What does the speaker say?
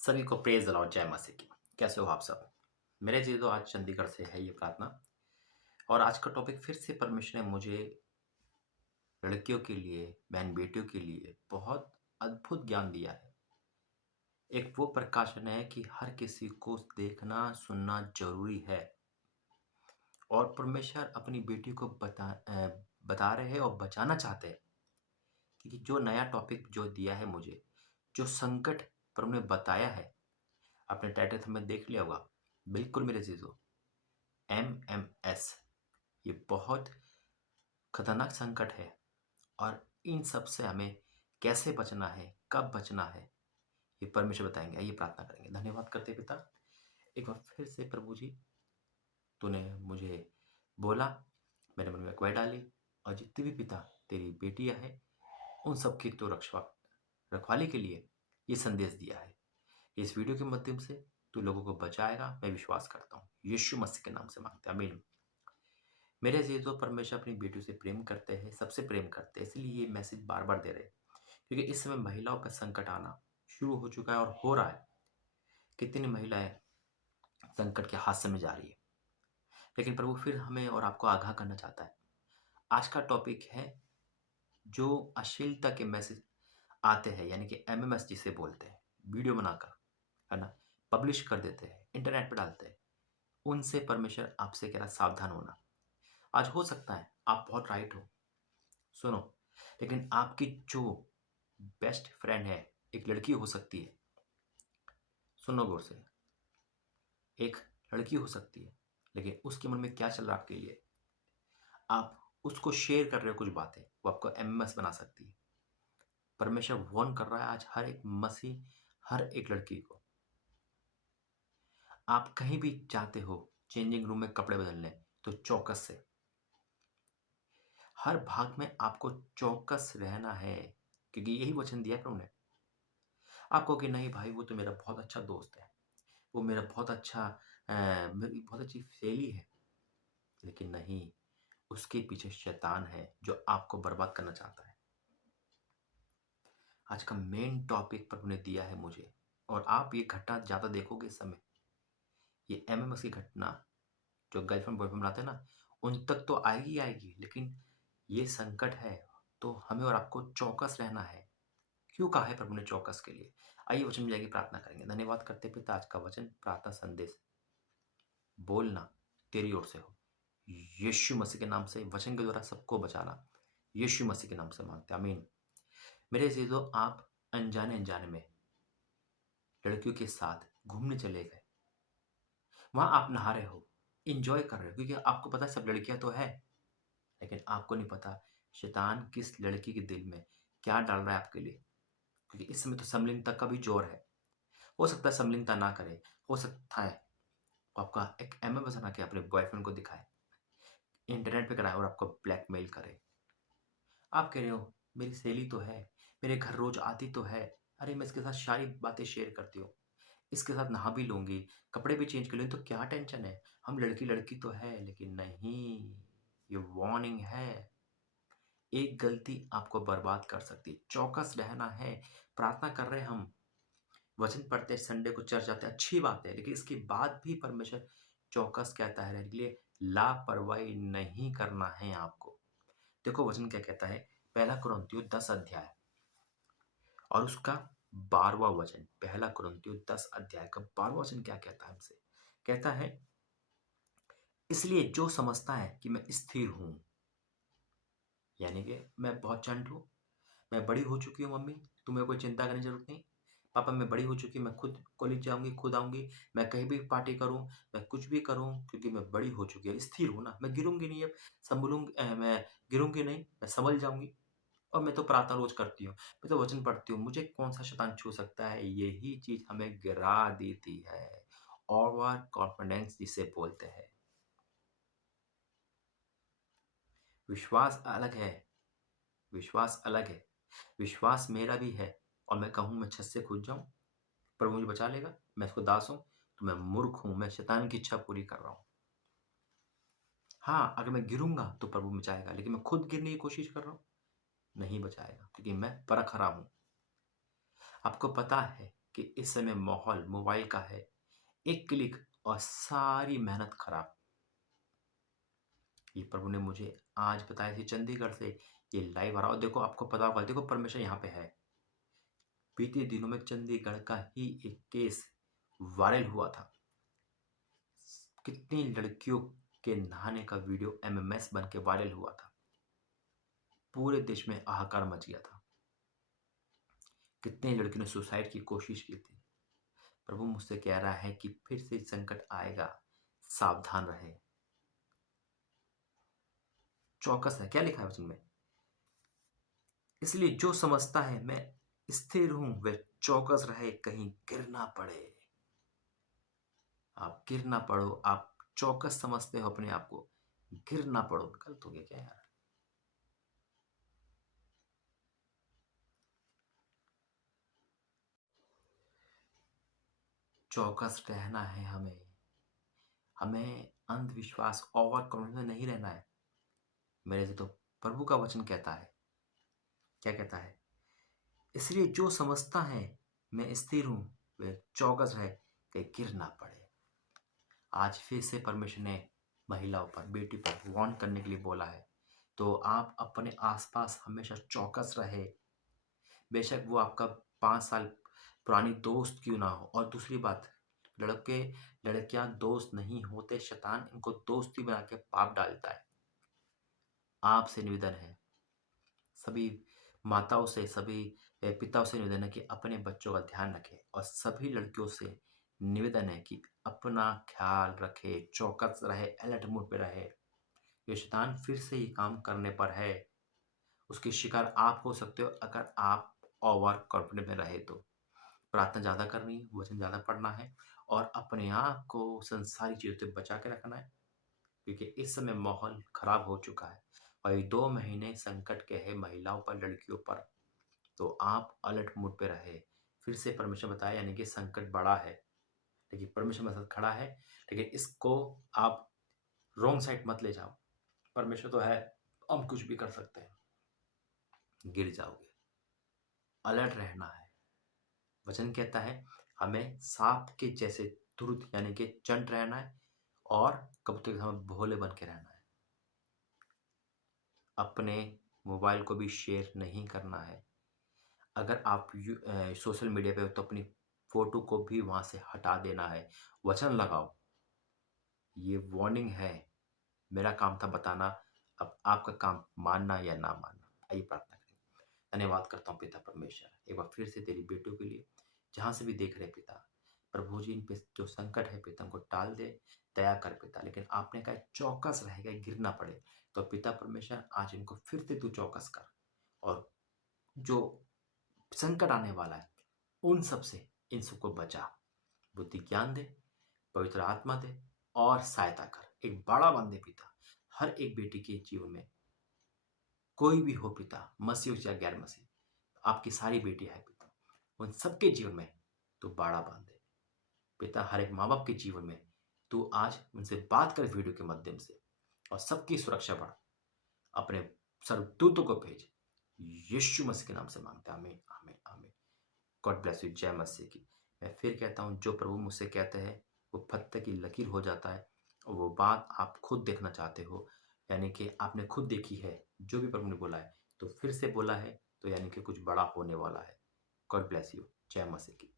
सभी को praise the Lord, जय मसीह की। कैसे हो आप सब? मेरे जी तो आज चंडीगढ़ से है ये प्रार्थना और आज का टॉपिक फिर से परमेश्वर ने मुझे लड़कियों के लिए, बहन-बेटियों के लिए बहुत अद्भुत ज्ञान दिया है। एक वो प्रकाशन है कि हर किसी को देखना, सुनना ज़रूरी है और परमेश्वर अपनी बेटी को बता रहे हैं और बचाना चाहते हैं। क्योंकि जो नया टॉपिक जो दिया है मुझे, जो संकट प्रभु ने बताया है, आपने टाइटल थंबनेल देख लिया होगा। बिल्कुल मेरे अज़ीज़ों, एमएमएस ये बहुत खतरनाक संकट है और इन सब से हमें कैसे बचना है, कब बचना है, ये परमेश्वर बताएँगे। आइए प्रार्थना करेंगे। धन्यवाद करते हैं पिता, एक बार फिर से प्रभु जी, तूने मुझे बोला, मेरे मन में अगुवाई डाली और जितनी भी पिता तेरी बेटियाँ हैं, उन सब की तू रखवाली के लिए ये संदेश दिया है। इस वीडियो के माध्यम से तू लोगों को बचाएगा, मैं विश्वास करता हूँ। यीशु मसीह के नाम से माँगते हैं, आमीन। मेरे अज़ीज़ों, परमेश्वर अपनी बेटियों से प्रेम करते हैं, सबसे प्रेम करते हैं, इसलिए ये मैसेज बार-बार दे रहे हैं। क्योंकि इस समय महिलाओं पर संकट आना शुरू हो चुका है और हो रहा है। कितनी महिलाएँ संकट के हाथ में जा रही है। लेकिन प्रभु फिर हमें और आपको आगाह करना चाहता है। आज का टॉपिक है जो अश्लीलता के मैसेज आते हैं, यानी कि एमएमएस जिसे बोलते हैं, वीडियो बनाकर, है ना? पब्लिश कर देते हैं, इंटरनेट पे डालते हैं। उनसे परमेश्वर आपसे कह रहा है सावधान होना। आज हो सकता है आप बहुत राइट हो, सुनो, लेकिन आपकी जो बेस्ट फ्रेंड है, एक लड़की हो सकती है, सुनो गौर से, एक लड़की हो सकती है, लेकिन उसके मन में क्या चल रहा है आपके लिए, आप उसको शेयर कर रहे हो कुछ बातें, वो आपको एमएमएस बना सकती है। परमेश्वर वार्न कर रहा है आज हर एक मसीह, हर एक लड़की को। आप कहीं भी चाहते हो चेंजिंग रूम में कपड़े बदलने, तो चौकस से, हर भाग में आपको चौकस रहना है, क्योंकि यही वचन दिया है प्रभु ने। आपको कि नहीं भाई, वो तो मेरा बहुत अच्छा दोस्त है, वो मेरा बहुत अच्छा मेरी बहुत अच्छी सहेली है, लेकिन नहीं, उसके पीछे शैतान है जो आपको बर्बाद करना चाहता है। आज का मेन टॉपिक प्रभु ने दिया है मुझे, और आप ये घटना ज़्यादा देखोगे इस समय। ये एमएमएस की घटना जो गर्लफ्रेंड बॉयफ्रेंड बनाते हैं ना, उन तक तो आएगी ही आएगी, लेकिन ये संकट है, तो हमें और आपको चौकस रहना है। क्यों कहा है प्रभु ने चौकस के लिए? आइए वचन में जाके प्रार्थना करेंगे। धन्यवाद करते पिता, आज का वचन प्रार्थना संदेश बोलना तेरी ओर से हो। यीशु मसीह के नाम से वचन के द्वारा सबको बचाना, यीशु मसीह के नाम से मांगते हैं, आमीन। मेरे अजीजों, आप अनजाने-अनजाने में लड़कियों के साथ घूमने चले गए। वहाँ आप नहा रहे हो, एन्जॉय कर रहे हो, क्योंकि आपको पता है सब लड़कियाँ तो हैं, लेकिन आपको नहीं पता शैतान किस लड़की के दिल में क्या डाल रहा है आपके लिए। क्योंकि इस समय तो समलिंगता का भी ज़ोर है। हो सकता है समलिंगता ना करे, हो सकता है वो आपका एक एमएमएस बना के अपने बॉयफ्रेंड को दिखाए, इंटरनेट पे कराए और आपको ब्लैकमेल करे। आप कह रहे हो, मेरी सहेली तो है, मेरे घर रोज़ आती तो है, अरे मैं इसके साथ सारी बातें शेयर करती हूँ, इसके साथ नहा भी लूँगी, कपड़े भी चेंज कर लूँगी, तो क्या टेंशन है? हम लड़की-लड़की तो है, लेकिन नहीं, ये वार्निंग है। एक गलती आपको बर्बाद कर सकती है। चौकस रहना है, प्रार्थना कर रहे हैं हम, वचन पढ़ते हैं, संडे को चर्च जाते हैं, अच्छी बात है, लेकिन इसके बाद भी परमेश्वर चौकस कहता है रहने के लिए, लापरवाही नहीं करना है आपको। देखो वचन क्या कहता है, पहला कुरिन्थियों 10 अध्याय और उसका 12वां वचन, पहला कुरिन्थियों 10 अध्याय का 12वां वचन क्या कहता है हमसे? कहता है, इसलिए जो समझता है कि मैं स्थिर हूँ, यानी कि मैं बहुत चंट हूँ, मैं बड़ी हो चुकी हूँ मम्मी, तुम्हें कोई चिंता करने की ज़रूरत नहीं। पापा मैं बड़ी हो चुकी हूँ, मैं खुद कॉलेज जाऊँगी, खुद आऊँगी, मैं कहीं भी पार्टी करूँ, मैं कुछ भी करूँ, क्योंकि मैं बड़ी हो चुकी हूँ, स्थिर हूँ ना, मैं गिरूँगी नहीं अब, मैं गिरूँगी नहीं, मैं सँभल जाऊँगी। और मैं तो प्रार्थना रोज़ करती हूँ, मैं तो वचन पढ़ती हूँ, मुझे कौन-सा शैतान छू सकता है? यही चीज़ हमें गिरा देती है। ओवर कॉन्फिडेंस जिसे बोलते हैं। विश्वास अलग है, विश्वास अलग है। विश्वास मेरा भी है और मैं कहूँ मैं छत से कूद जाऊँ, प्रभु मुझे बचा लेगा, मैं उसको दास हूँ, तो मैं मूर्ख हूँ, मैं शैतान की इच्छा पूरी कर रहा हूँ। हाँ, अगर मैं गिरूँगा तो प्रभु बचाएगा, लेकिन मैं खुद गिरने की कोशिश कर रहा हूँ, नहीं बचाएगा, क्योंकि मैं परख रहा हूँ। आपको पता है कि इस समय माहौल मोबाइल का है, एक क्लिक और सारी मेहनत खराब। ये प्रभु ने मुझे आज बताया थी चंडीगढ़ से, ये लाइव आ रहा, और देखो आपको पता होगा, देखो परमेश्वर यहाँ पे है। बीते दिनों में चंडीगढ़ का ही एक केस वायरल हुआ था। कितनी लड़कियों के नहाने का वीडियो एमएमएस बन के वायरल हुआ था। पूरे देश में हाहाकार मच गया था। कितने लड़कियों ने सुसाइड की कोशिश की थी। प्रभु मुझसे कह रहा है कि फिर से संकट आएगा, सावधान रहे। चौकस है, क्या लिखा है वचन में? इसलिए जो समझता है मैं स्थिर हूं, वह चौकस रहे, कहीं गिर ना पड़े। आप गिर ना पड़ो, आप चौकस समझते हो अपने आप को, गिर ना पड़ो। गलत हो गया क्या यार? चौकस रहना है हमें। हमें अंधविश्वास ओवर कॉन्फिडेंस में नहीं रहना है। मेरे से तो प्रभु का वचन कहता है, क्या कहता है? इसलिए जो समझता है मैं स्थिर हूं, वह चौकस रहे, कि गिर ना पड़े। आज फिर से परमेश्वर ने महिलाओं पर, बेटी पर वार्न करने के लिए बोला है। तो आप अपने आसपास हमेशा चौकस रहे। बेशक वो आपका 5 साल पुरानी दोस्त क्यों ना हो। और दूसरी बात, लड़के लड़कियां दोस्त नहीं होते, शैतान इनको दोस्ती बना के पाप डालता है। आपसे निवेदन है, सभी माताओं से, सभी पिताओं से निवेदन है कि अपने बच्चों का ध्यान रखें, और सभी लड़कियों से निवेदन है कि अपना ख्याल रखे, चौकस रहे, अलर्ट मोड पे रहे। ये शैतान फिर से ये काम करने पर है। उसके शिकार आप हो सकते हो अगर आप ओवर कॉन्फिडेंट में रहे तो। प्रार्थना ज़्यादा करनी है, वचन ज़्यादा पढ़ना है, और अपने आप को संसारी चीज़ों से बचा के रखना है, क्योंकि इस समय माहौल खराब हो चुका है। और ये 2 महीने संकट के हैं महिलाओं पर, लड़कियों पर। तो आप अलर्ट मोड पे रहे। फिर से परमेश्वर बताया, यानी कि संकट बड़ा है, लेकिन परमेश्वर मेरे साथ खड़ा है। लेकिन इसको आप रॉन्ग साइड मत ले जाओ। परमेश्वर तो है, हम कुछ भी कर सकते हैं। गिर जाओगे, अलर्ट रहना है। वचन कहता है हमें सांप के जैसे तुरंत, यानी कि चंट रहना है, और कब तक हमें भोले बन के रहना है। अपने मोबाइल को भी शेयर नहीं करना है। अगर आप सोशल मीडिया पे हो तो अपनी फोटो को भी वहां से हटा देना है। वचन लगाओ, ये वार्निंग है। मेरा काम था बताना, अब आपका काम मानना या ना मानना। आइए प्रार्थना करें। धन्यवाद करता हूँ पिता परमेश्वर, एक बार फिर से तेरी बेटियों के लिए, जहाँ से भी देख रहे पिता। प्रभु जी, इन पे जो संकट है पिता, उनको टाल दे, दया कर पिता। लेकिन आपने कहा चौकस रहेगा, गिर ना पड़े। तो पिता परमेश्वर, आज इनको फिर से तू चौकस कर, और जो संकट आने वाला है उन सब से इन सबको बचा, बुद्धि ज्ञान दे, पवित्र आत्मा दे, और सहायता कर। एक बड़ा बन दे पिता, हर एक बेटी के जीवन में, कोई भी हो पिता, मसीह हो या गैर मसीह, आपकी सारी बेटियां हैं पिता, उन सबके जीवन में तू बाड़ा बांध दे पिता। हर एक माँ बाप के जीवन में तू आज उनसे बात कर वीडियो के माध्यम से, और सबकी सुरक्षा बढ़। अपने सर्वदूतों को भेज, यीशु मसीह के नाम से मांगते हैं, आमीन आमीन आमीन। गॉड ब्लेस यू, जय मसीह की। मैं फिर कहता हूँ, जो प्रभु मुझसे कहते हैं वो पत्थर की लकीर हो जाता है। और वो बात आप खुद देखना चाहते हो, यानी कि आपने खुद देखी है, जो भी प्रभु ने बोला है तो फिर से बोला है, तो यानी कि कुछ बड़ा होने वाला है। गॉड ब्लेस यू, जय मसीह की।